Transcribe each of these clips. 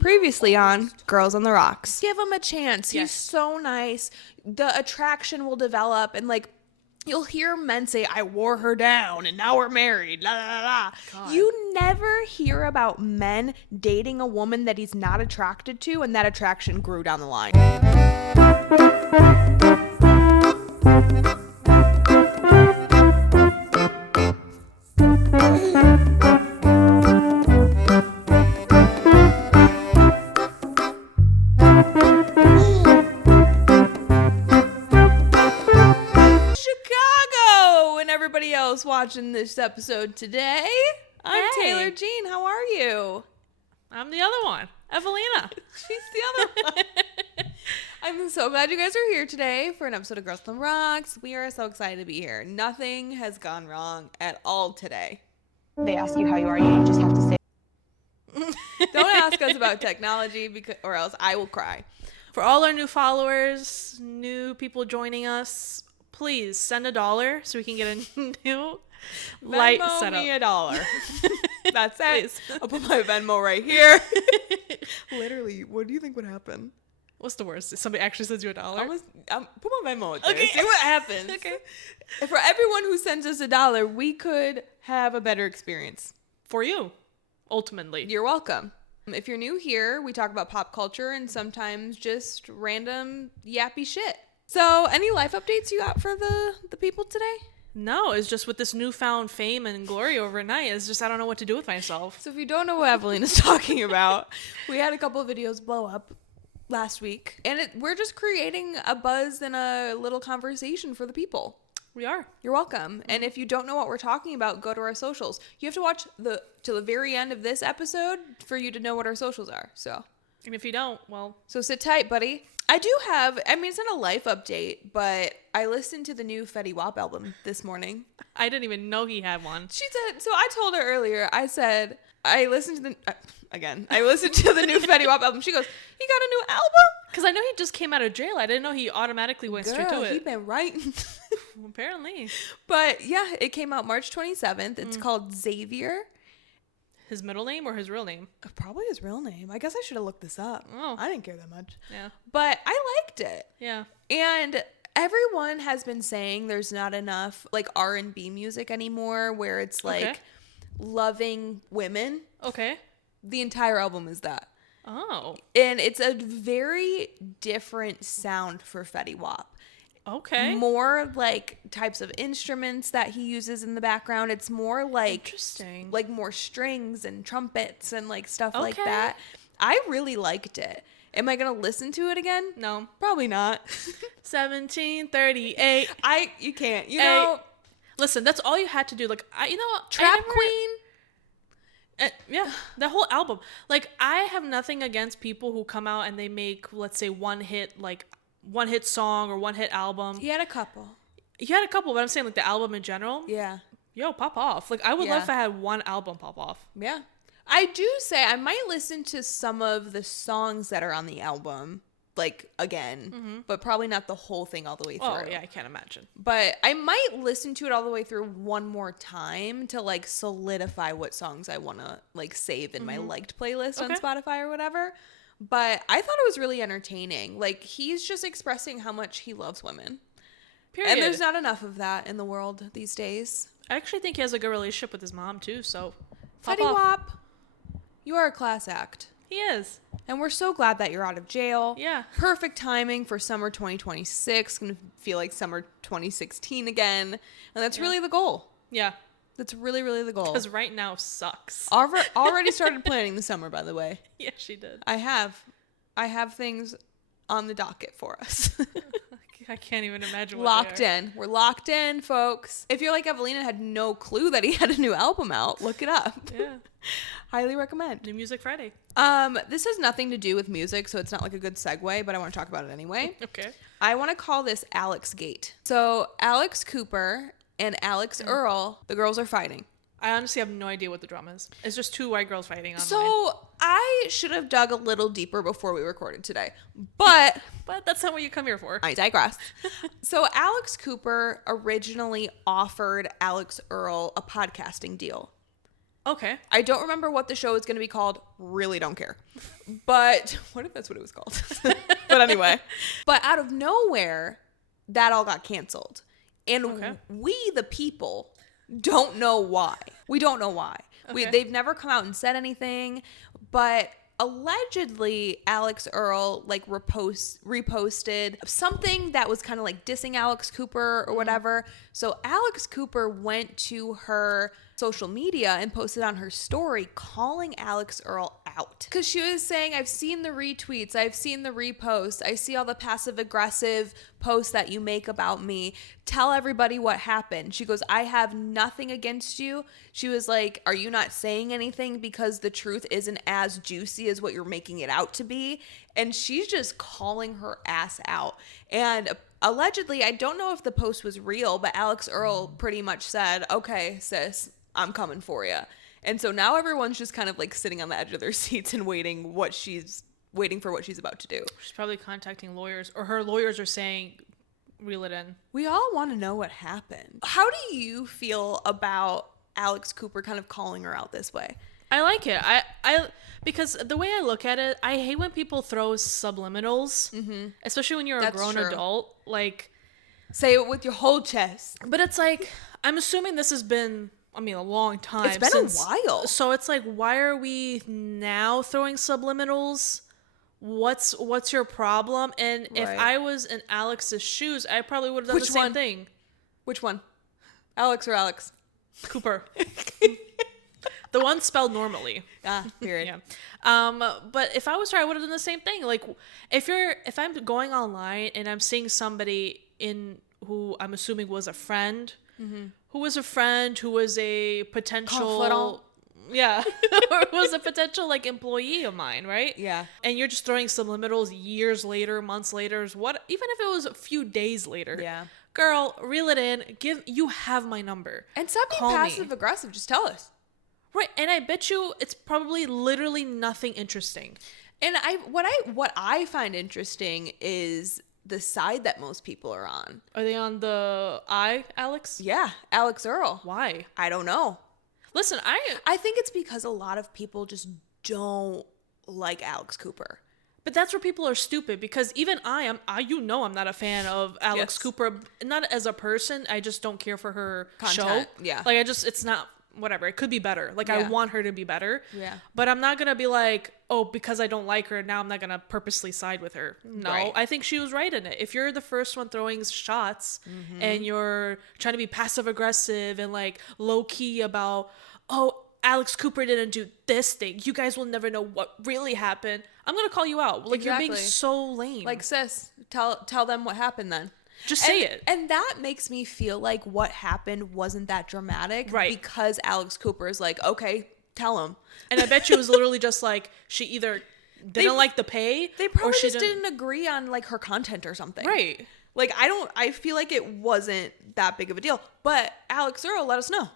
Previously on Girls on the Rocks. Give him a chance. Yes. He's so nice. The attraction will develop, and like you'll hear men say, "I wore her down, and now we're married." La la la. God. You never hear about men dating a woman that he's not attracted to, and that attraction grew down the line. Watching this episode today. I'm Taylor Jean. How are you? I'm the other one, Evelina. She's the other one. I'm so glad you guys are here today for an episode of Girls on the Rocks. We are so excited to be here. Nothing has gone wrong at all today. They ask you how you are, you just have to say. Don't ask us about technology or else I will cry. For all our new followers, new people joining us, please send $1 so we can get a new light Venmo setup. me $1. That's it. I'll put my Venmo right here. Literally, what do you think would happen? What's the worst? If somebody actually sends you $1? Put my Venmo right there. Okay. See what happens. Okay. For everyone who sends us $1, we could have a better experience. For you, ultimately. You're welcome. If you're new here, we talk about pop culture and sometimes just random yappy shit. So, any life updates you got for the people today? No, it's just with this newfound fame and glory overnight. It's just I don't know what to do with myself. So, if you don't know what Evelyn is talking about, we had a couple of videos blow up last week. And we're just creating a buzz and a little conversation for the people. We are. You're welcome. And if you don't know what we're talking about, go to our socials. You have to watch till the very end of this episode for you to know what our socials are. So, And if you don't, well. So sit tight, buddy. I do have, it's not a life update, but I listened to the new Fetty Wap album this morning. I didn't even know he had one. She said, so I told her earlier, I said, I listened to I listened to the new Fetty Wap album. She goes, he got a new album? Because I know he just came out of jail. I didn't know he automatically went straight to it. He been writing. Apparently. But yeah, it came out March 27th. It's called Xavier. His middle name or his real name? Probably his real name. I guess I should have looked this up. Oh. I didn't care that much. Yeah. But I liked it. Yeah. And everyone has been saying there's not enough like R&B music anymore where it's like loving women. Okay. The entire album is that. Oh. And it's a very different sound for Fetty Wap. Okay. More like types of instruments that he uses in the background. It's more like interesting. Like more strings and trumpets and like stuff like that. I really liked it. Am I going to listen to it again? No. Probably not. 1738. You can't. You know. Listen, that's all you had to do. Like, Trap Queen. Yeah, the whole album. Like, I have nothing against people who come out and they make, let's say, one hit song or one hit album. He had a couple. He had a couple, but I'm saying like the album in general. Yeah. Yo, pop off. Like, I would love if I had one album pop off. Yeah. I do say I might listen to some of the songs that are on the album, like, again, but probably not the whole thing all the way through. Oh, yeah, I can't imagine. But I might listen to it all the way through one more time to, like, solidify what songs I want to, like, save in my liked playlist on Spotify or whatever. But I thought it was really entertaining. Like, he's just expressing how much he loves women. Period. And there's not enough of that in the world these days. I actually think he has a good relationship with his mom, too, so pop Fetty off. Wap, you are a class act. He is. And we're so glad that you're out of jail. Yeah. Perfect timing for summer 2026. Going to feel like summer 2016 again. And that's really the goal. Yeah. That's really, really the goal. Because right now sucks. Already started planning the summer, by the way. Yeah, she did. I have things on the docket for us. I can't even imagine what Locked they are. in. We're locked in, folks. If you're like Evelina and had no clue that he had a new album out, look it up. Yeah. Highly recommend. New Music Friday. This has nothing to do with music, so it's not like a good segue, but I want to talk about it anyway. Okay. I want to call this Alix Gate. So Alex Cooper and Alix Earle, the girls are fighting. I honestly have no idea what the drama is. It's just two white girls fighting online. So I should have dug a little deeper before we recorded today, but that's not what you come here for. I digress. So Alex Cooper originally offered Alix Earle a podcasting deal. Okay. I don't remember what the show is going to be called. Really don't care. But what if that's what it was called? But anyway. But out of nowhere, that all got canceled. And we, the people, don't know why. We don't know why. Okay. They've never come out and said anything. But allegedly, Alix Earle like reposted something that was kind of like dissing Alex Cooper or whatever. So Alex Cooper went to her social media and posted on her story calling Alix Earle out. Because she was saying, I've seen the retweets, I've seen the reposts, I see all the passive aggressive posts that you make about me. Tell everybody what happened. She goes, I have nothing against you. She was like, are you not saying anything because the truth isn't as juicy as what you're making it out to be? And she's just calling her ass out. And allegedly, I don't know if the post was real, but Alix Earle pretty much said, okay, sis, I'm coming for you. And so now everyone's just kind of like sitting on the edge of their seats and waiting for what she's about to do. She's probably contacting lawyers, or her lawyers are saying, reel it in. We all want to know what happened. How do you feel about Alex Cooper kind of calling her out this way? I like it. I because the way I look at it, I hate when people throw subliminals, especially when you're a grown adult. Like, say it with your whole chest. But it's like, I'm assuming this has been, a long time. It's been a while. So it's like, why are we now throwing subliminals? What's your problem? And if I was in Alex's shoes, I probably would have done the same thing. Which one? Alex or Alex? Cooper. The one spelled normally. Period. Yeah. But if I was her, I would have done the same thing. Like, if I'm going online and I'm seeing somebody who I'm assuming was a friend, who was a potential, or was a potential like employee of mine, right? Yeah. And you're just throwing subliminals years later, months later, even if it was a few days later. Yeah. Girl, reel it in. You have my number. And stop being passive aggressive. Just tell us. Right, and I bet you it's probably literally nothing interesting. And what I find interesting is the side that most people are on. Are they on the Alex? Yeah, Alix Earle. Why? I don't know. Listen, I think it's because a lot of people just don't like Alex Cooper. But that's where people are stupid, because even I'm not a fan of Alix Cooper. Not as a person, I just don't care for her content. Show. Yeah. Like, it's not, whatever. It could be better. Like, I want her to be better. Yeah. But I'm not going to be like, oh, because I don't like her, now I'm not going to purposely side with her. No, right. I think she was right in it. If you're the first one throwing shots and you're trying to be passive aggressive and like low key about, oh, Alex Cooper didn't do this thing, you guys will never know what really happened, I'm going to call you out. Like, You're being so lame. Like, sis, tell them what happened then. Just say it. And that makes me feel like what happened wasn't that dramatic. Right. Because Alex Cooper is like, okay, tell him. And I bet you it was literally just like, she either didn't like the pay. They probably just didn't agree on like her content or something. Right. Like, I feel like it wasn't that big of a deal. But Alix Earle, let us know.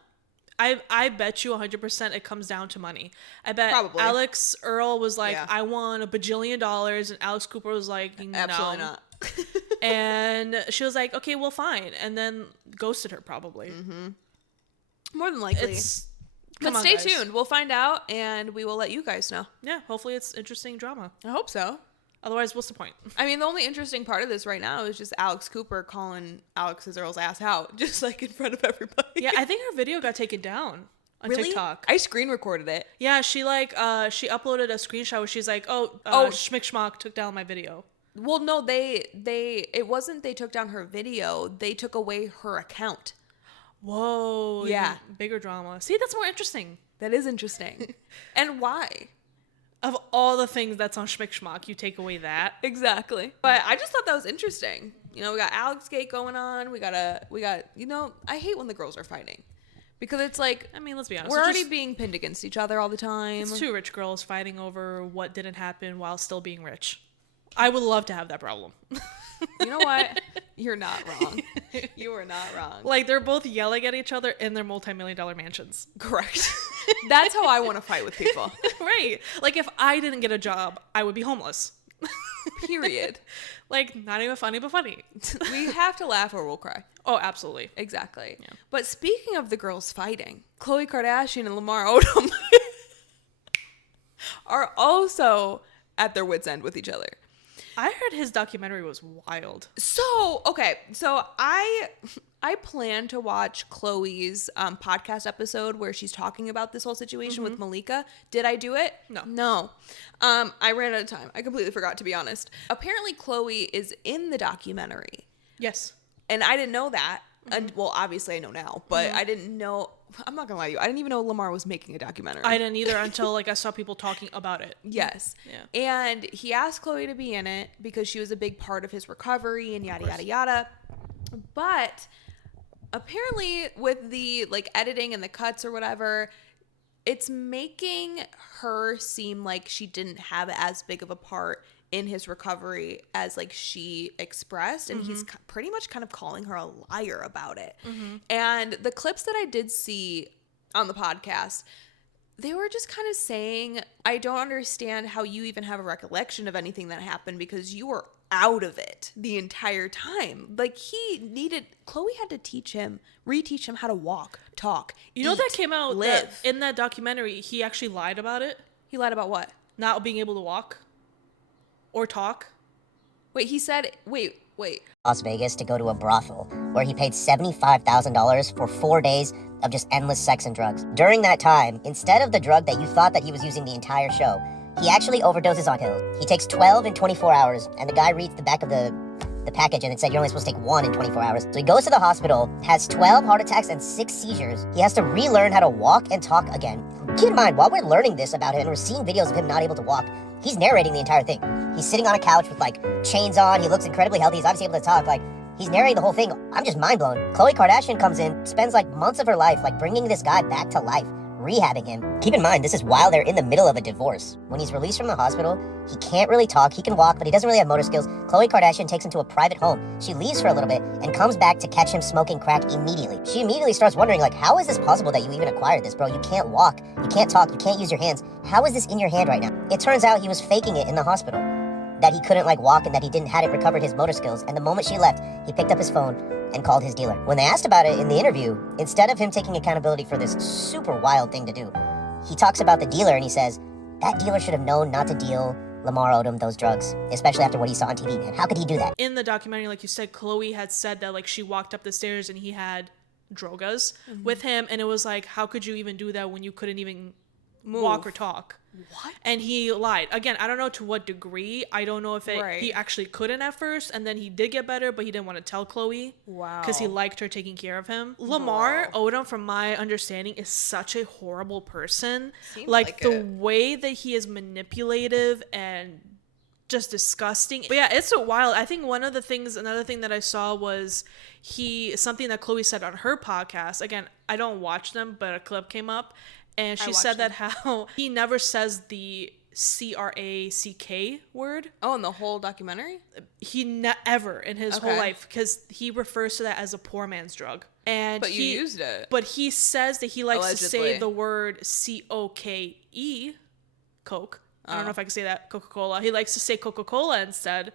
I bet you 100% it comes down to money. I bet probably. Alix Earle was like, I want $1 bajillion, and Alex Cooper was like, no. Absolutely not. And she was like, okay, well, fine. And then ghosted her probably. More than likely. But stay tuned. We'll find out, and we will let you guys know. Yeah, hopefully it's interesting drama. I hope so. Otherwise, what's the point? I mean, the only interesting part of this right now is just Alex Cooper calling Alix Earle's ass out, just like in front of everybody. Yeah, I think her video got taken down on TikTok. I screen recorded it. Yeah, she she uploaded a screenshot where she's like, Schmick Schmock took down my video. Well, no, it wasn't they took down her video. They took away her account. Whoa. Yeah. Bigger drama. See, that's more interesting. That is interesting. And why? Of all the things that's on Schmick Schmock, you take away that. Exactly. But I just thought that was interesting. You know, we got Alex Gate going on. We got, I hate when the girls are fighting. Because it's like, I mean, let's be honest. We're already being pinned against each other all the time. It's two rich girls fighting over what didn't happen while still being rich. I would love to have that problem. You know what? You're not wrong. You are not wrong. Like, they're both yelling at each other in their multi-million-dollar mansions. Correct. That's how I want to fight with people. Right. Like, if I didn't get a job, I would be homeless. Period. Like, not even funny, but funny. We have to laugh or we'll cry. Oh, absolutely. Exactly. Yeah. But speaking of the girls fighting, Khloé Kardashian and Lamar Odom are also at their wits' end with each other. I heard his documentary was wild. So, okay. So I plan to watch Khloe's podcast episode where she's talking about this whole situation with Malika. Did I do it? No. I ran out of time. I completely forgot, to be honest. Apparently, Khloe is in the documentary. Yes. And I didn't know that. And, well, obviously I know now, but I didn't know. I'm not gonna lie to you. I didn't even know Lamar was making a documentary. I didn't either until like I saw people talking about it. Yes. Yeah. And he asked Khloe to be in it because she was a big part of his recovery and yada yada yada. But apparently with the like editing and the cuts or whatever, it's making her seem like she didn't have as big of a part in his recovery as like she expressed, and he's pretty much kind of calling her a liar about it. And the clips that I did see on the podcast, they were just kind of saying, I don't understand how you even have a recollection of anything that happened because you were out of it the entire time. Like Khloe had to reteach him how to walk, talk, You know, that came out live. in that documentary, he actually lied about it. He lied about what? Not being able to walk or talk. Wait, he said, wait. Las Vegas to go to a brothel where he paid $75,000 for 4 days of just endless sex and drugs. During that time, instead of the drug that you thought that he was using the entire show, he actually overdoses on pills. He takes 12 in 24 hours, and the guy reads the back of the package and it said you're only supposed to take 1 in 24 hours. So he goes to the hospital, has 12 heart attacks and 6 seizures. He has to relearn how to walk and talk again. Keep in mind, while we're learning this about him and we're seeing videos of him not able to walk, he's narrating the entire thing. He's sitting on a couch with like chains on. He looks incredibly healthy. He's obviously able to talk. Like, he's narrating the whole thing. I'm just mind blown. Khloé Kardashian comes in, spends like months of her life like bringing this guy back to life, rehabbing him. Keep in mind, this is while they're in the middle of a divorce. When he's released from the hospital, he can't really talk. He can walk, but he doesn't really have motor skills. Khloé Kardashian takes him to a private home. She leaves for a little bit and comes back to catch him smoking crack immediately. She immediately starts wondering, like, how is this possible that you even acquired this, bro? You can't walk, you can't talk, you can't use your hands. How is this in your hand right now? It turns out he was faking it in the hospital, that he couldn't like walk and that he hadn't recovered his motor skills. And the moment she left, he picked up his phone and called his dealer. When they asked about it in the interview, instead of him taking accountability for this super wild thing to do, he talks about the dealer and he says, that dealer should have known not to deal Lamar Odom those drugs, especially after what he saw on TV, man. How could he do that? In the documentary, like you said, Khloe had said that like she walked up the stairs and he had drogas with him, and it was like, how could you even do that when you couldn't even walk or talk? What? And he lied. Again, I don't know to what degree. I don't know if he actually couldn't at first, and then he did get better, but he didn't want to tell Khloe. Wow. Because he liked her taking care of him. Lamar Odom, from my understanding, is such a horrible person. Seems like the it. way that he is manipulative and just disgusting. But yeah, it's so wild. I think another thing that I saw was something that Khloe said on her podcast. Again, I don't watch them, but a clip came up. And she said that how he never says the CRACK word. Oh, in the whole documentary? He never in his whole life, because he refers to that as a poor man's drug. And But you used it. But he says that he likes to say Allegedly. the word COKE, Coke. I don't know if I can say that, Coca-Cola. He likes to say Coca-Cola instead.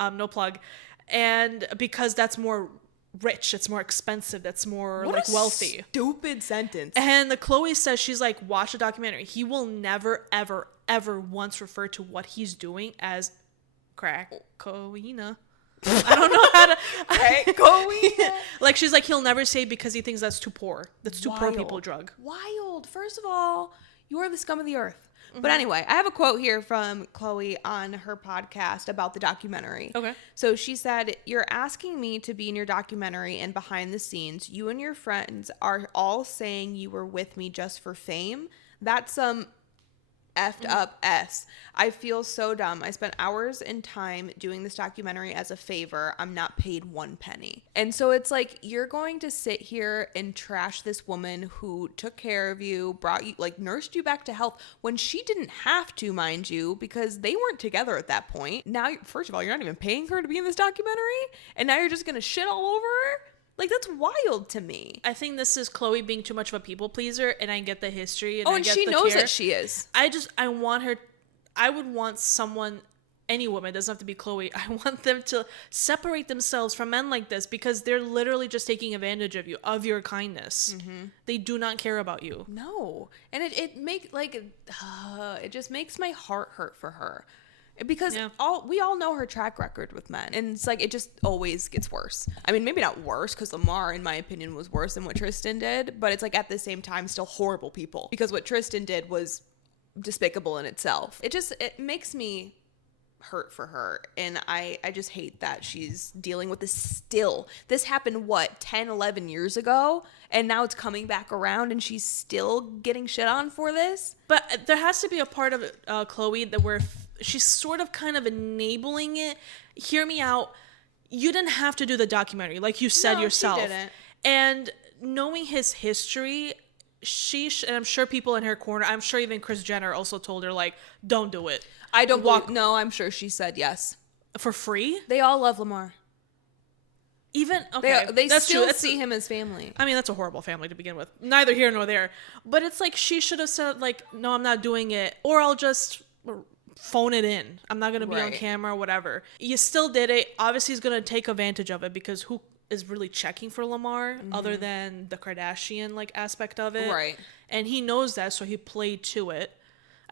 No plug. And because that's more rich, it's more expensive, that's more What like a wealthy. Stupid sentence. And the Khloe says, she's like, watch the documentary. He will never, ever, ever once refer to what he's doing as crack coina. I don't know how to. Crack coina. Like, she's like, he'll never say because he thinks that's too poor. That's too poor people drug. Wild. First of all, you are the scum of the earth. But anyway, I have a quote here from Khloe on her podcast about the documentary. Okay. So she said, "You're asking me to be in your documentary and behind the scenes. You and your friends are all saying you were with me just for fame. That's some effed up S. I feel so dumb. I spent hours and time doing this documentary as a favor. I'm not paid 1 penny." And so it's like, you're going to sit here and trash this woman who took care of you, brought you, like, nursed you back to health when she didn't have to, mind you, because they weren't together at that point. Now, first of all, you're not even paying her to be in this documentary, and now you're just going to shit all over her? Like, that's wild to me. I think this is Khloe being too much of a people pleaser, and I get the history. And Oh, I and get she the knows care. that she is. I would want someone any woman, it doesn't have to be Khloe, I want them to separate themselves from men like this, because they're literally just taking advantage of you, of your kindness. They do not care about you. No. And it just makes my heart hurt for her. Because we all know her track record with men, and it's like it just always gets worse. I mean, maybe not worse, because Lamar, in my opinion, was worse than what Tristan did, but it's like at the same time still horrible people, because what Tristan did was despicable in itself. It makes me hurt for her, and I just hate that she's dealing with this still. This happened 10, 11 years ago, and now it's coming back around, and she's still getting shit on for this. But there has to be a part of Khloe that where she's sort of kind of enabling it. Hear me out. You didn't have to do the documentary, like you said yourself. She didn't. And knowing his history, and I'm sure people in her corner, I'm sure even Kris Jenner also told her, like, don't do it. I don't walk. No, I'm sure she said yes. For free? They all love Lamar. Even, okay, they that's still true. see him as family. I mean, that's a horrible family to begin with. Neither here nor there. But it's like she should have said, like, no, I'm not doing it. Or I'll just phone it in. I'm not going to be on camera or whatever. You still did it. Obviously, he's going to take advantage of it, because who is really checking for Lamar other than the Kardashian, like, aspect of it? Right. And he knows that, so he played to it.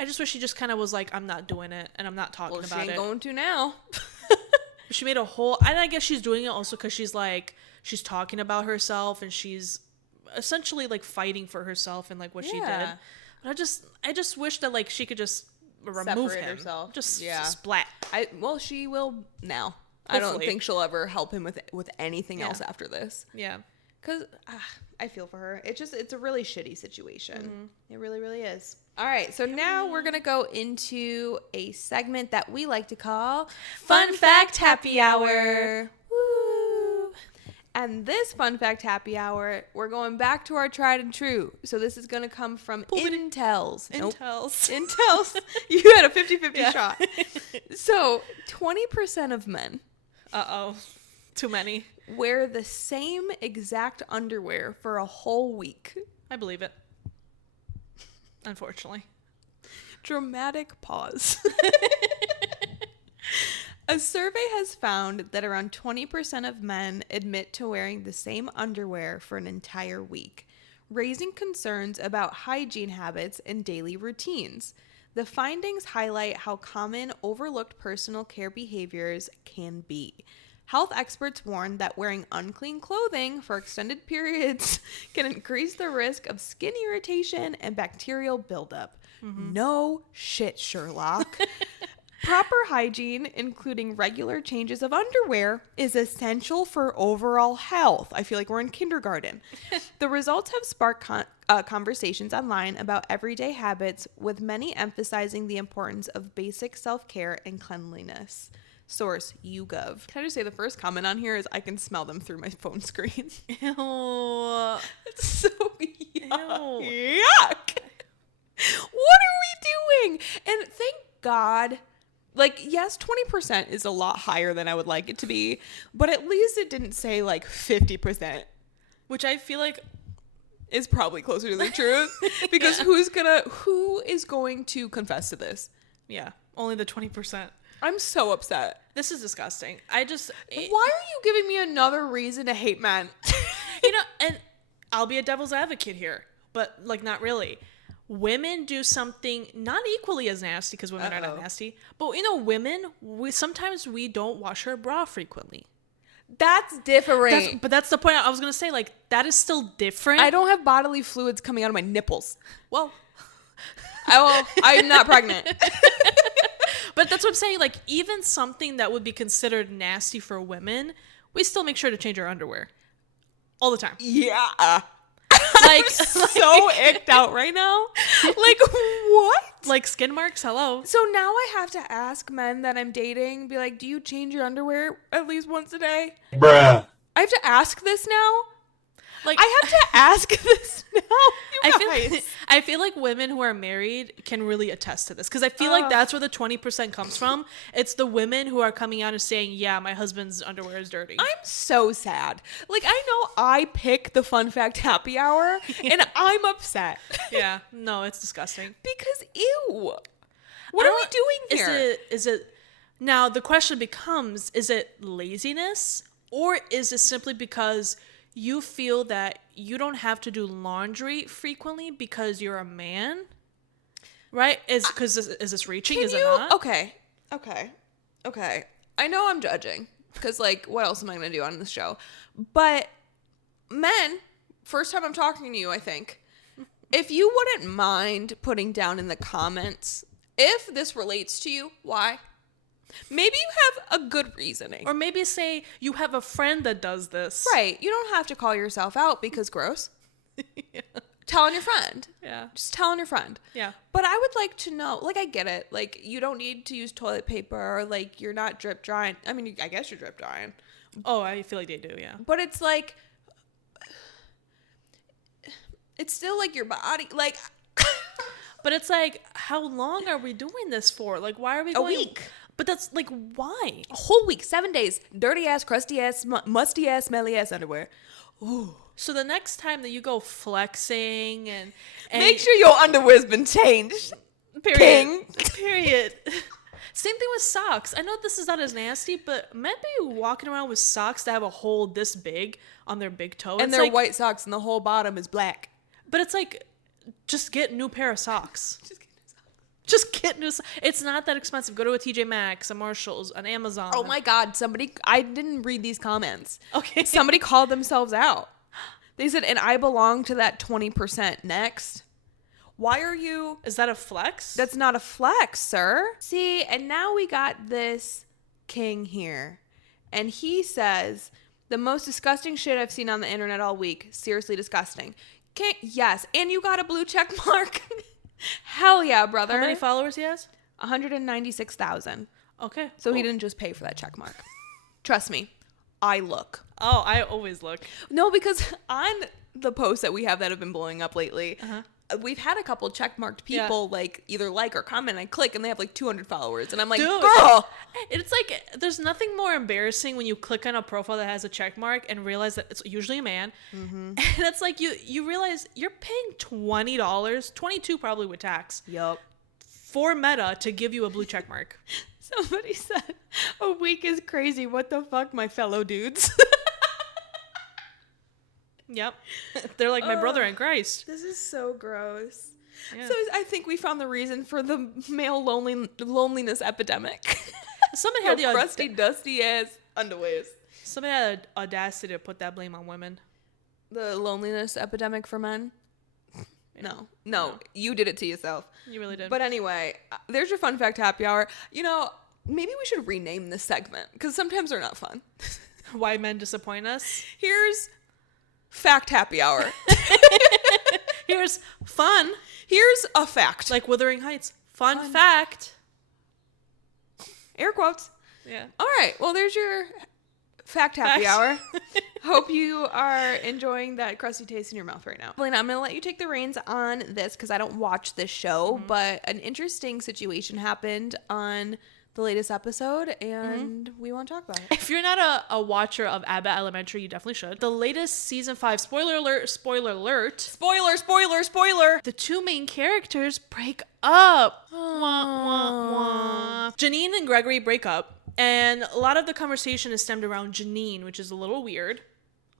I just wish he just kind of was like, I'm not doing it, and I'm not talking about it. She ain't going to now. She made a whole, and I guess she's doing it also because she's like, she's talking about herself, and she's essentially like fighting for herself and like what she did. But I just wish that like she could just remove him. Herself. Just splat. She will now. Hopefully. I don't think she'll ever help him with anything else after this. Yeah. Because I feel for her. It's a really shitty situation. It really, really is. All right. So now we're going to go into a segment that we like to call Fun Fact Happy Hour. Woo! And this Fun Fact Happy Hour, we're going back to our tried and true. So this is going to come from Intels. Intels. You had a 50-50 shot. So 20% of men. Uh-oh. Too many. Wear the same exact underwear for a whole week. I believe it. Unfortunately. Dramatic pause. A survey has found that around 20% of men admit to wearing the same underwear for an entire week, raising concerns about hygiene habits and daily routines. The findings highlight how common overlooked personal care behaviors can be. Health experts warn that wearing unclean clothing for extended periods can increase the risk of skin irritation and bacterial buildup. No shit, Sherlock. Proper hygiene, including regular changes of underwear, is essential for overall health. I feel like we're in kindergarten. The results have sparked conversations online about everyday habits, with many emphasizing the importance of basic self-care and cleanliness. Source, YouGov. Can I just say the first comment on here is I can smell them through my phone screen. Ew. It's so yuck. Yuck. What are we doing? And thank God, like, yes, 20% is a lot higher than I would like it to be, but at least it didn't say like 50%, which I feel like is probably closer to the truth, because who is going to confess to this? Yeah, only the 20%. I'm so upset. This is disgusting. Why are you giving me another reason to hate men? And I'll be a devil's advocate here, but like not really. Women do something not equally as nasty, because women are not nasty, but women, sometimes we don't wash our bra frequently. That's different. But that's the point I was going to say, like, that is still different. I don't have bodily fluids coming out of my nipples. Well, I'm not pregnant. But that's what I'm saying. Like, even something that would be considered nasty for women, we still make sure to change our underwear all the time. Yeah. Like, I'm so icked out right now. Like, what? Like skin marks? Hello. So now I have to ask men that I'm dating, be like, do you change your underwear at least once a day? Bruh. I have to ask this now? Like, I have to ask this now. I feel like women who are married can really attest to this, because I feel like that's where the 20% comes from. It's the women who are coming out and saying, yeah, my husband's underwear is dirty. I'm so sad. Like, I know I pick the Fun Fact Happy Hour, and I'm upset. Yeah, no, it's disgusting. Because, ew. What are we doing here? Is it Now, the question becomes, is it laziness, or is it simply because you feel that you don't have to do laundry frequently because you're a man? Right? Is this reaching? Is it not? Okay. I know I'm judging because, like, what else am I going to do on this show? But men, first time I'm talking to you, I think, if you wouldn't mind putting down in the comments if this relates to you, why? Maybe you have a good reasoning. Or maybe say you have a friend that does this. Right. You don't have to call yourself out because gross. Yeah. Tell on your friend. Yeah. Just tell on your friend. Yeah. But I would like to know, like, I get it. Like, you don't need to use toilet paper, or, like, you're not drip drying. I mean, I guess you're drip drying. Oh, I feel like they do, yeah. But it's like, it's still like your body, like. But it's like, how long are we doing this for? Like, why are we going? A week. But that's like, why? A whole week, 7 days. Dirty ass, crusty ass, musty ass, smelly ass underwear. Ooh. So the next time that you go flexing and make sure your underwear's been changed. Period. Period. Same thing with socks. I know this is not as nasty, but men be walking around with socks that have a hole this big on their big toe. And they're like, white socks and the whole bottom is black. But it's like, just get a new pair of socks. Just get new socks. It's not that expensive. Go to a TJ Maxx, a Marshalls, an Amazon. Oh my God. I didn't read these comments. Okay. Somebody called themselves out. They said, and I belong to that 20% next. Why are you? Is that a flex? That's not a flex, sir. See, and now we got this king here. And he says, the most disgusting shit I've seen on the internet all week. Seriously disgusting. Yes. And you got a blue check mark. Hell yeah, brother. How many followers he has? 196,000. Okay. So he didn't just pay for that check mark. Trust me. I look. Oh, I always look. No, because on the posts that we have that have been blowing up lately, we've had a couple checkmarked people like either like or comment. I click and they have like 200 followers, and I'm like, dude, girl. It's like there's nothing more embarrassing when you click on a profile that has a check mark and realize that it's usually a man, and it's like you realize you're paying $20, $22 probably with tax. Yup. For Meta to give you a blue check mark. Somebody said, a week is crazy. What the fuck, my fellow dudes? Yep. They're like my brother in Christ. This is so gross. Yeah. So I think we found the reason for the male loneliness epidemic. Somebody had the crusty, dusty ass underwears. Somebody had the audacity to put that blame on women. The loneliness epidemic for men? No, you did it to yourself. You really did. But anyway, there's your fun fact happy hour. You know, maybe we should rename this segment because sometimes they're not fun. Why men disappoint us? Here's fact happy hour. Here's fun. Here's a fact. Like Wuthering Heights. Fun fact. Air quotes. Yeah. All right. Well, there's your fact happy hour. Hope you are enjoying that crusty taste in your mouth right now. Elena, I'm going to let you take the reins on this because I don't watch this show, but an interesting situation happened on the latest episode, and we want to talk about it. If you're not a watcher of Abbott Elementary, you definitely should. The latest season 5, spoiler alert. Spoiler. The two main characters break up. Wah, wah, wah. Janine and Gregory break up. And a lot of the conversation is stemmed around Janine, which is a little weird.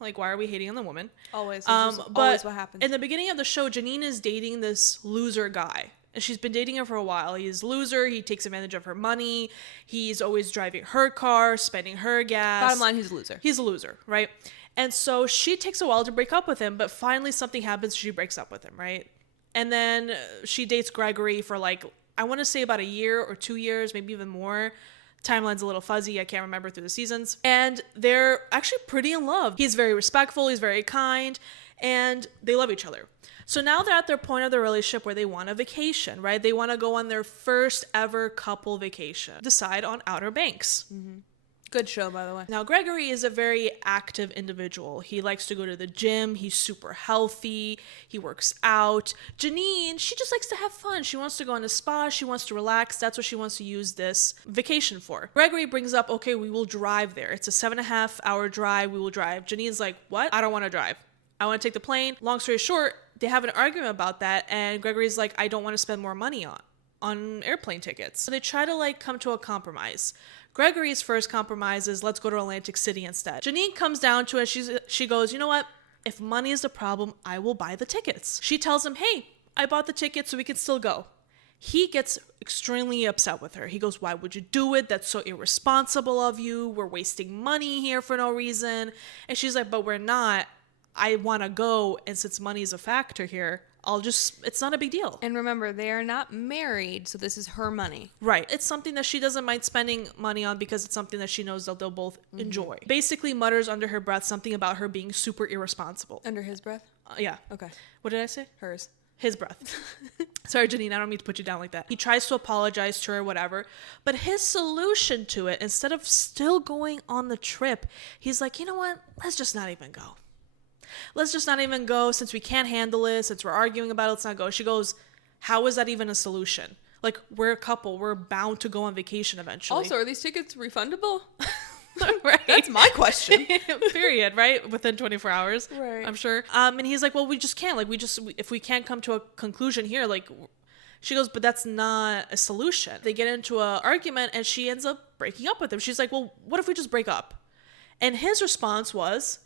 Like, why are we hating on the woman? Always. But always what happens. In the beginning of the show, Janine is dating this loser guy. And she's been dating him for a while. He's a loser. He takes advantage of her money. He's always driving her car, spending her gas. Bottom line, he's a loser. He's a loser, right? And so she takes a while to break up with him, but finally something happens. She breaks up with him, right? And then she dates Gregory for like, I want to say about a year or 2 years, maybe even more. Timeline's a little fuzzy. I can't remember through the seasons. And they're actually pretty in love. He's very respectful. He's very kind. And they love each other. So now they're at their point of their relationship where they want a vacation, right? They want to go on their first ever couple vacation. Decide on Outer Banks. Mm-hmm. Good show, by the way. Now, Gregory is a very active individual. He likes to go to the gym. He's super healthy. He works out. Janine, she just likes to have fun. She wants to go on a spa. She wants to relax. That's what she wants to use this vacation for. Gregory brings up, okay, we will drive there. It's a 7.5 hour drive. We will drive. Janine's like, what? I don't want to drive. I want to take the plane. Long story short, they have an argument about that. And Gregory's like, I don't want to spend more money on on airplane tickets. So they try to like come to a compromise. Gregory's first compromise is let's go to Atlantic City instead. Janine comes down to it. She goes, you know what? If money is the problem, I will buy the tickets. She tells him, hey, I bought the tickets so we can still go. He gets extremely upset with her. He goes, why would you do it? That's so irresponsible of you. We're wasting money here for no reason. And she's like, but we're not. I want to go. And since money is a factor here, it's not a big deal. And remember, they are not married, so this is her money. Right. It's something that she doesn't mind spending money on because it's something that she knows that they'll both enjoy. Basically mutters under her breath something about her being super irresponsible. Under his breath? Yeah. Okay. What did I say? Hers. His breath. Sorry, Janine, I don't mean to put you down like that. He tries to apologize to her, whatever. But his solution to it, instead of still going on the trip, he's like, you know what? Let's just not even go. Let's just not even go since we can't handle it, since we're arguing about it, let's not go. She goes, how is that even a solution? Like, we're a couple. We're bound to go on vacation eventually. Also, are these tickets refundable? Right. That's my question. Period, right? Within 24 hours, right. I'm sure. And he's like, well, we just can't. Like, if we can't come to a conclusion here, like, she goes, but that's not a solution. They get into an argument and she ends up breaking up with him. She's like, well, what if we just break up? And his response was...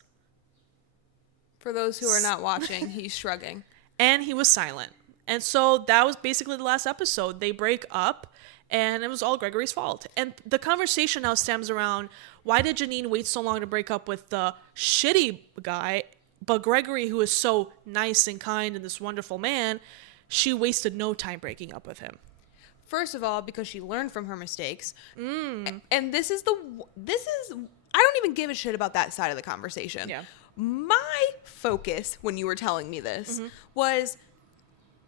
For those who are not watching, he's shrugging. And he was silent. And so that was basically the last episode. They break up, and it was all Gregory's fault. And the conversation now stems around, why did Janine wait so long to break up with the shitty guy, but Gregory, who is so nice and kind and this wonderful man, she wasted no time breaking up with him. First of all, because she learned from her mistakes. And this is I don't even give a shit about that side of the conversation. Yeah. My focus when you were telling me this was,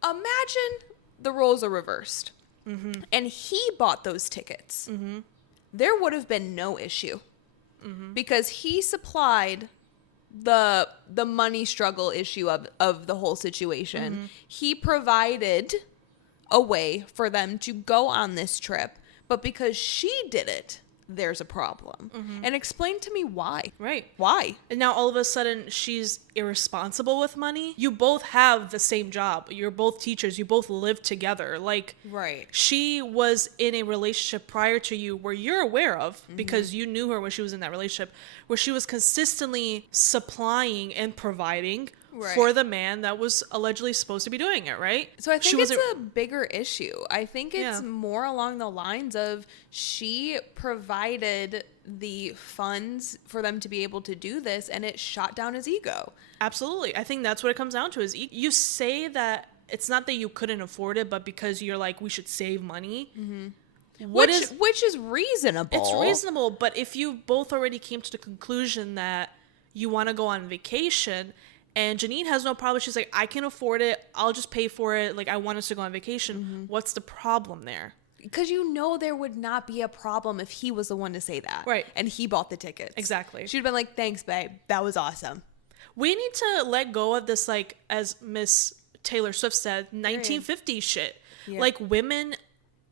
imagine the roles are reversed and he bought those tickets. There would have been no issue because he supplied the money struggle issue of the whole situation. He provided a way for them to go on this trip, but because she did it, there's a problem. And explain to me why. Right. Why? And now all of a sudden she's irresponsible with money. You both have the same job. You're both teachers. You both live together. Like, right. She was in a relationship prior to you where you're aware of, because you knew her when she was in that relationship, where she was consistently supplying and providing for the man that was allegedly supposed to be doing it, right? So I think it's a bigger issue. I think it's more along the lines of she provided the funds for them to be able to do this, and it shot down his ego. Absolutely. I think that's what it comes down to is you say that it's not that you couldn't afford it, but because you're like, we should save money. Which is reasonable. It's reasonable, but if you both already came to the conclusion that you want to go on vacation, and Janine has no problem. She's like, I can afford it. I'll just pay for it. Like, I want us to go on vacation. What's the problem there? Because there would not be a problem if he was the one to say that. Right. And he bought the tickets. Exactly. She'd been like, thanks, babe. That was awesome. We need to let go of this, like, as Miss Taylor Swift said, 1950s shit. Yeah. Like, women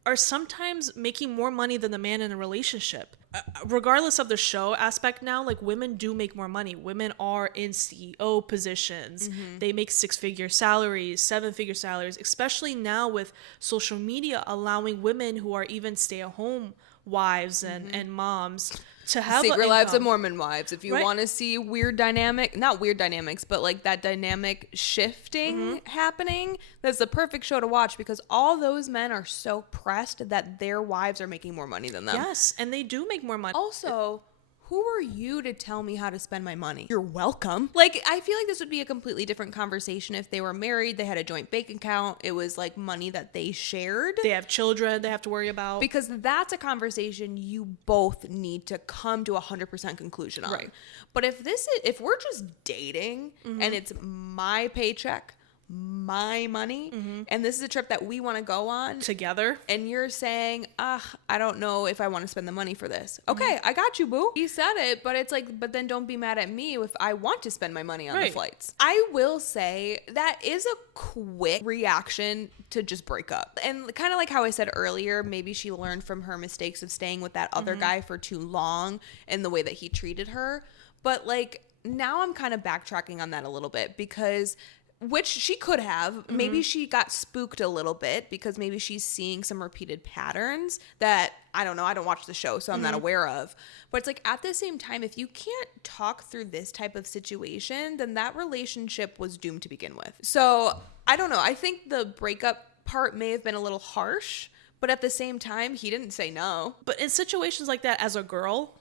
are sometimes making more money than the man in a relationship. Regardless of the show aspect now, like, women do make more money. Women are in CEO positions. They make 6-figure salaries, 7-figure salaries, especially now with social media allowing women who are even stay-at-home wives and moms to have Secret Lives of Mormon Wives. If you want to see not weird dynamics, but like that dynamic shifting happening, that's the perfect show to watch because all those men are so pressed that their wives are making more money than them. Yes, and they do make more money. Also, who are you to tell me how to spend my money? You're welcome. Like, I feel like this would be a completely different conversation if they were married, they had a joint bank account, it was like money that they shared. They have children they have to worry about. Because that's a conversation you both need to come to 100% conclusion on. Right. But if we're just dating and it's my paycheck, my money, and this is a trip that we want to go on together, and you're saying, I don't know if I want to spend the money for this. Okay, I got you, boo. He said it, but it's like, but then don't be mad at me if I want to spend my money on the flights. I will say that is a quick reaction to just break up. And kind of like how I said earlier, maybe she learned from her mistakes of staying with that other guy for too long and the way that he treated her. But like, now I'm kind of backtracking on that a little bit because which she could have. Maybe she got spooked a little bit because maybe she's seeing some repeated patterns that, I don't know, I don't watch the show, so I'm not aware of. But it's like, at the same time, if you can't talk through this type of situation, then that relationship was doomed to begin with. So I don't know. I think the breakup part may have been a little harsh, but at the same time, he didn't say no. But in situations like that, as a girl,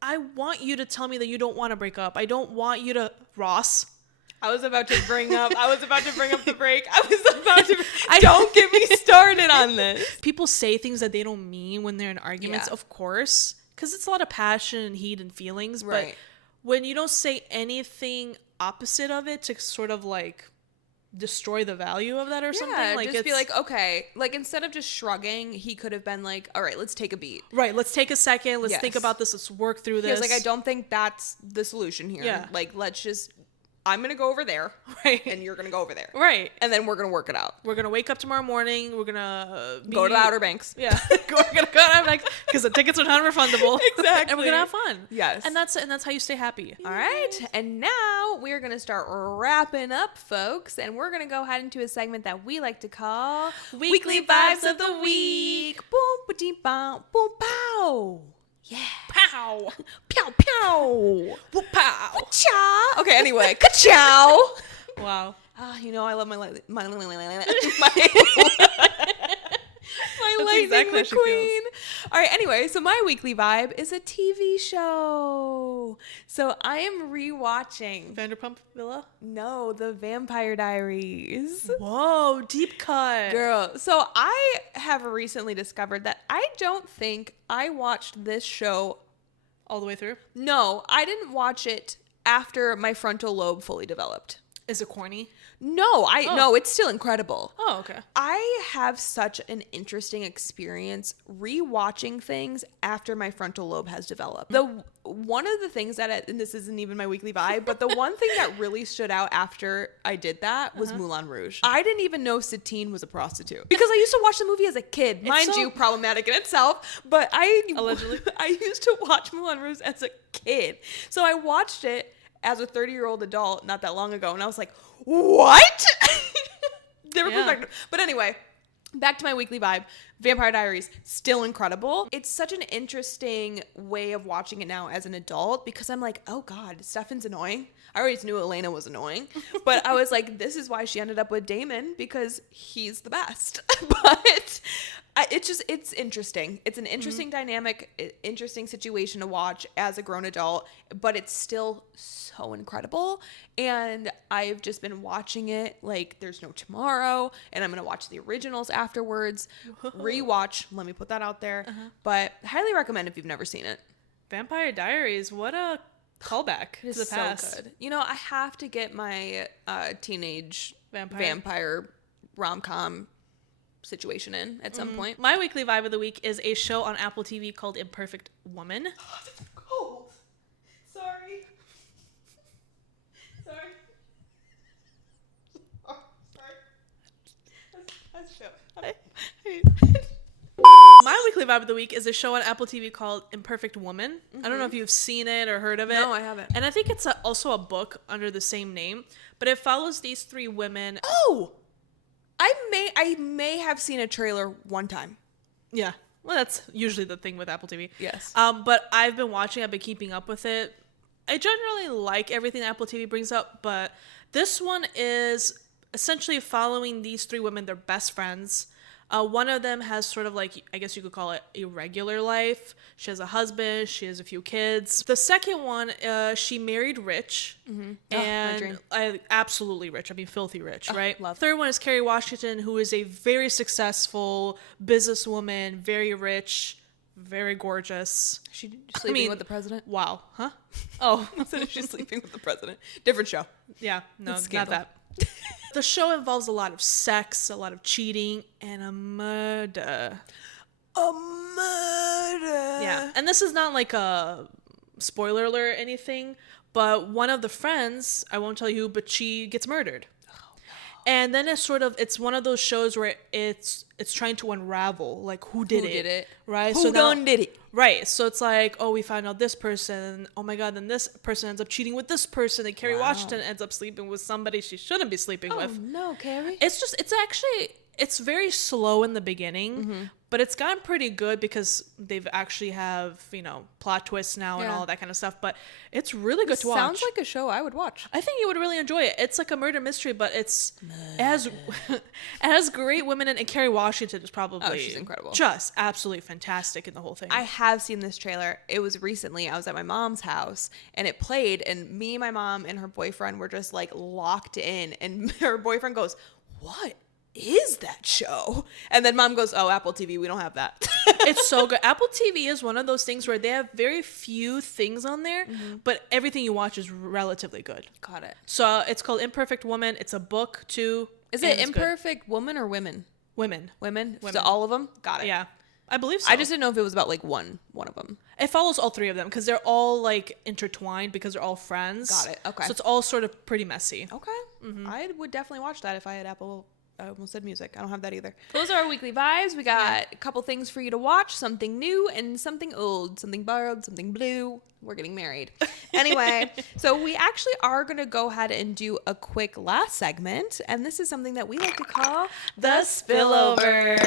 I want you to tell me that you don't want to break up. I don't want you to, Ross. I was about to bring up the break. Don't get me started on this. People say things that they don't mean when they're in arguments, of course, because it's a lot of passion and heat and feelings. Right. But when you don't say anything opposite of it to sort of like destroy the value of that or something, like just be like, okay, like instead of just shrugging, he could have been like, all right, let's take a beat. Right, let's take a second, let's think about this, let's work through this. He was like, I don't think that's the solution here. Yeah. Like, let's just, I'm going to go over there. Right. And you're going to go over there. Right. And then we're going to work it out. We're going to wake up tomorrow morning. We're going to go to the Outer Banks. Yeah. We're going to go to Outer Banks because the tickets are non-refundable. Exactly. And we're going to have fun. Yes. And that's how you stay happy. All right. And now we're going to start wrapping up, folks. And we're going to go ahead into a segment that we like to call Weekly Vibes of the Week. Boom, ba-dee-bow, boom, pow. Yeah. Pow. Pow, pow. Whoop, pow. Ka-chow. Okay, anyway. Ka-chow. Wow. You know, I love my lightning exactly McQueen. All right, anyway, so my weekly vibe is a TV show. So I am rewatching Vanderpump Villa? No, The Vampire Diaries. Whoa, deep cut. Girl, so I have recently discovered that I don't think I watched this show all the way through. No, I didn't watch it after my frontal lobe fully developed. Is it corny? No, no, it's still incredible. Oh, okay. I have such an interesting experience rewatching things after my frontal lobe has developed. One of the things that, and this isn't even my weekly vibe, but the one thing that really stood out after I did that was Moulin Rouge. I didn't even know Satine was a prostitute because I used to watch the movie as a kid. Mind you, problematic in itself, but allegedly I used to watch Moulin Rouge as a kid. So I watched it as a 30-year-old adult not that long ago, and I was like, what? Different perspective. But anyway, back to my weekly vibe. Vampire Diaries, still incredible. It's such an interesting way of watching it now as an adult because I'm like, oh God, Stefan's annoying. I always knew Elena was annoying, but I was like, this is why she ended up with Damon because he's the best. But it's interesting. It's an interesting dynamic, interesting situation to watch as a grown adult, but it's still so incredible. And I've just been watching it like there's no tomorrow, and I'm going to watch the originals afterwards. Rewatch, let me put that out there. But highly recommend if you've never seen it. Vampire Diaries, what a callback to the past. So good. You know, I have to get my teenage vampire rom-com situation in at some point. My weekly vibe of the week is a show on Apple TV called Imperfect Woman. Oh, that's cold. Sorry. My weekly vibe of the week is a show on Apple TV called Imperfect Woman. I don't know if you've seen it or heard of it. No, I haven't. And I think it's also a book under the same name, but it follows these three women. Oh, I may have seen a trailer one time. Yeah. Well, that's usually the thing with Apple TV. Yes. But I've been keeping up with it. I generally like everything Apple TV brings up, but this one is essentially following these three women. They're best friends. One of them has sort of like, I guess you could call it a regular life. She has a husband. She has a few kids. The second one, she married rich. And absolutely rich. I mean, filthy rich, right? Love. Third one is Kerry Washington, who is a very successful businesswoman, very rich, very gorgeous. She's sleeping with the president? Wow. Huh? Oh, instead of she's sleeping with the president. Different show. Yeah, no, not that. The show involves a lot of sex, a lot of cheating, and a murder. A murder. Yeah, and this is not like a spoiler alert or anything, but one of the friends, I won't tell you who, but she gets murdered. Oh, And then it's one of those shows where it's trying to unravel, like, who did it, right? Who did it? Right. So it's like, oh, we find out this person. Oh my God. Then this person ends up cheating with this person. And Kerry Washington ends up sleeping with somebody she shouldn't be sleeping with. Oh, no, Kerry. It's very slow in the beginning, but it's gotten pretty good because they've actually have, plot twists now and all that kind of stuff. But it's really good to watch. Sounds like a show I would watch. I think you would really enjoy it. It's like a murder mystery, but it has great women in it. And Kerry Washington is probably she's incredible. Just absolutely fantastic in the whole thing. I have seen this trailer. It was recently. I was at my mom's house and it played, and me, my mom, and her boyfriend were just like locked in. And her boyfriend goes, "What is that show?" And then mom goes, "Oh, Apple TV, we don't have that." It's so good. Apple TV is one of those things where they have very few things on there, but everything you watch is relatively good. Got it. So it's called Imperfect Woman. It's a book too. Is it Imperfect Woman or Women? Women. So all of them? Got it. Yeah, I believe so. I just didn't know if it was about like one of them. It follows all three of them because they're all like intertwined because they're all friends. Got it. Okay. So it's all sort of pretty messy. Okay. I would definitely watch that if I had Apple. I almost said music. I don't have that either. Those are our weekly vibes. We got a couple things for you to watch. Something new and something old. Something borrowed, something blue. We're getting married. Anyway, so we actually are going to go ahead and do a quick last segment. And this is something that we like to call The Spillover.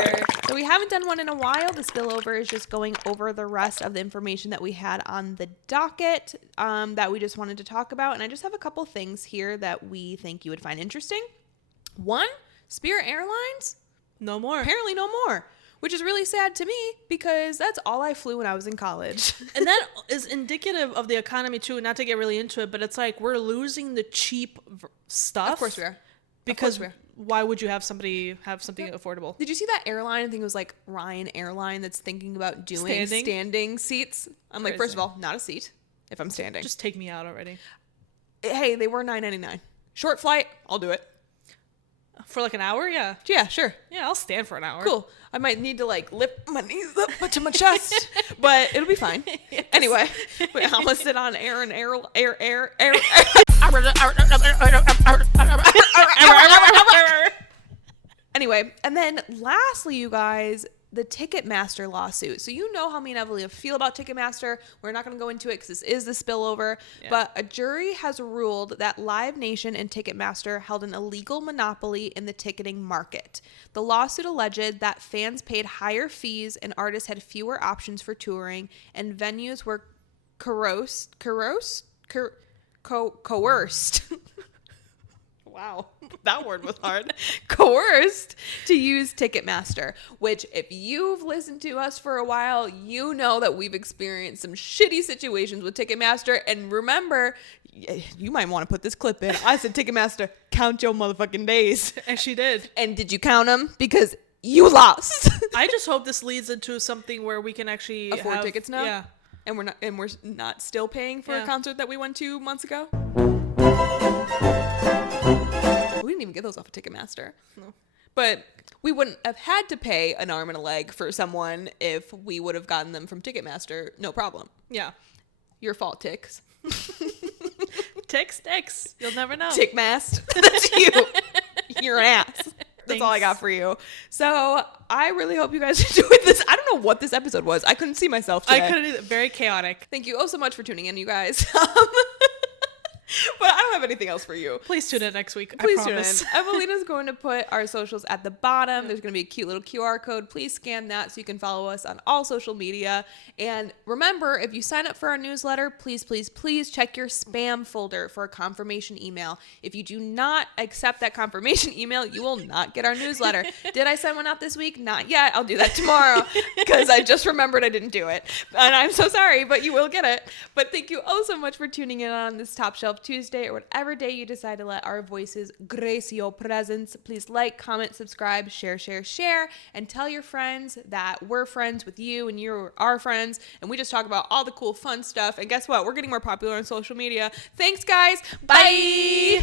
So we haven't done one in a while. The Spillover is just going over the rest of the information that we had on the docket that we just wanted to talk about. And I just have a couple things here that we think you would find interesting. One, Spirit Airlines, No more. apparently no more, which is really sad to me because that's all I flew when I was in college. And that is indicative of the economy too, not to get really into it, but it's like we're losing the cheap stuff. Of course we are. Because why would you have somebody have something affordable? Did you see that airline? I think it was like Ryan Airline that's thinking about doing standing seats. I'm like, first of all, not a seat if I'm standing. Just take me out already. Hey, they were $9.99. Short flight, I'll do it. For like an hour? Yeah. Yeah, sure. Yeah, I'll stand for an hour. Cool. I might need to like lift my knees up to my chest, but it'll be fine. Yes. Anyway, I'm gonna sit on air. Anyway, and then lastly, you guys, the Ticketmaster lawsuit. So you know how me and Evelyn feel about Ticketmaster. We're not going to go into it because this is the spillover. Yeah. But a jury has ruled that Live Nation and Ticketmaster held an illegal monopoly in the ticketing market. The lawsuit alleged that fans paid higher fees and artists had fewer options for touring, and venues were coerced. Wow, that word was hard. Coerced to use Ticketmaster, which if you've listened to us for a while, you know that we've experienced some shitty situations with Ticketmaster. And remember, you might want to put this clip in. I said, Ticketmaster, count your motherfucking days. And she did. And did you count them? Because you lost. I just hope this leads into something where we can actually afford tickets now. Yeah. And we're not still paying for a concert that we went 2 months ago. We didn't even get those off of Ticketmaster. No. But we wouldn't have had to pay an arm and a leg for someone if we would have gotten them from Ticketmaster. No problem. Yeah. Your fault, Tix. Tix. You'll never know. Tickmast. That's you. You're an ass. That's all I got for you. So I really hope you guys enjoyed this. I don't know what this episode was. I couldn't see myself today. I couldn't either. Very chaotic. Thank you so much for tuning in, you guys. But I don't have anything else for you. Please tune in next week. Please I promise. tune in. Evelina's going to put our socials at the bottom. There's going to be a cute little QR code. Please scan that so you can follow us on all social media. And remember, if you sign up for our newsletter, please check your spam folder for a confirmation email. If you do not accept that confirmation email, you will not get our newsletter. Did I send one out this week? Not yet. I'll do that tomorrow because I just remembered I didn't do it. And I'm so sorry, but you will get it. But thank you oh so much for tuning in on this Top Shelf Tuesday or whatever day you decide to let our voices grace your presence. Please like, comment, subscribe, share, and tell your friends that we're friends with you and you're our friends, and we just talk about all the cool fun stuff. And guess what? We're getting more popular on social media. Thanks, guys. Bye.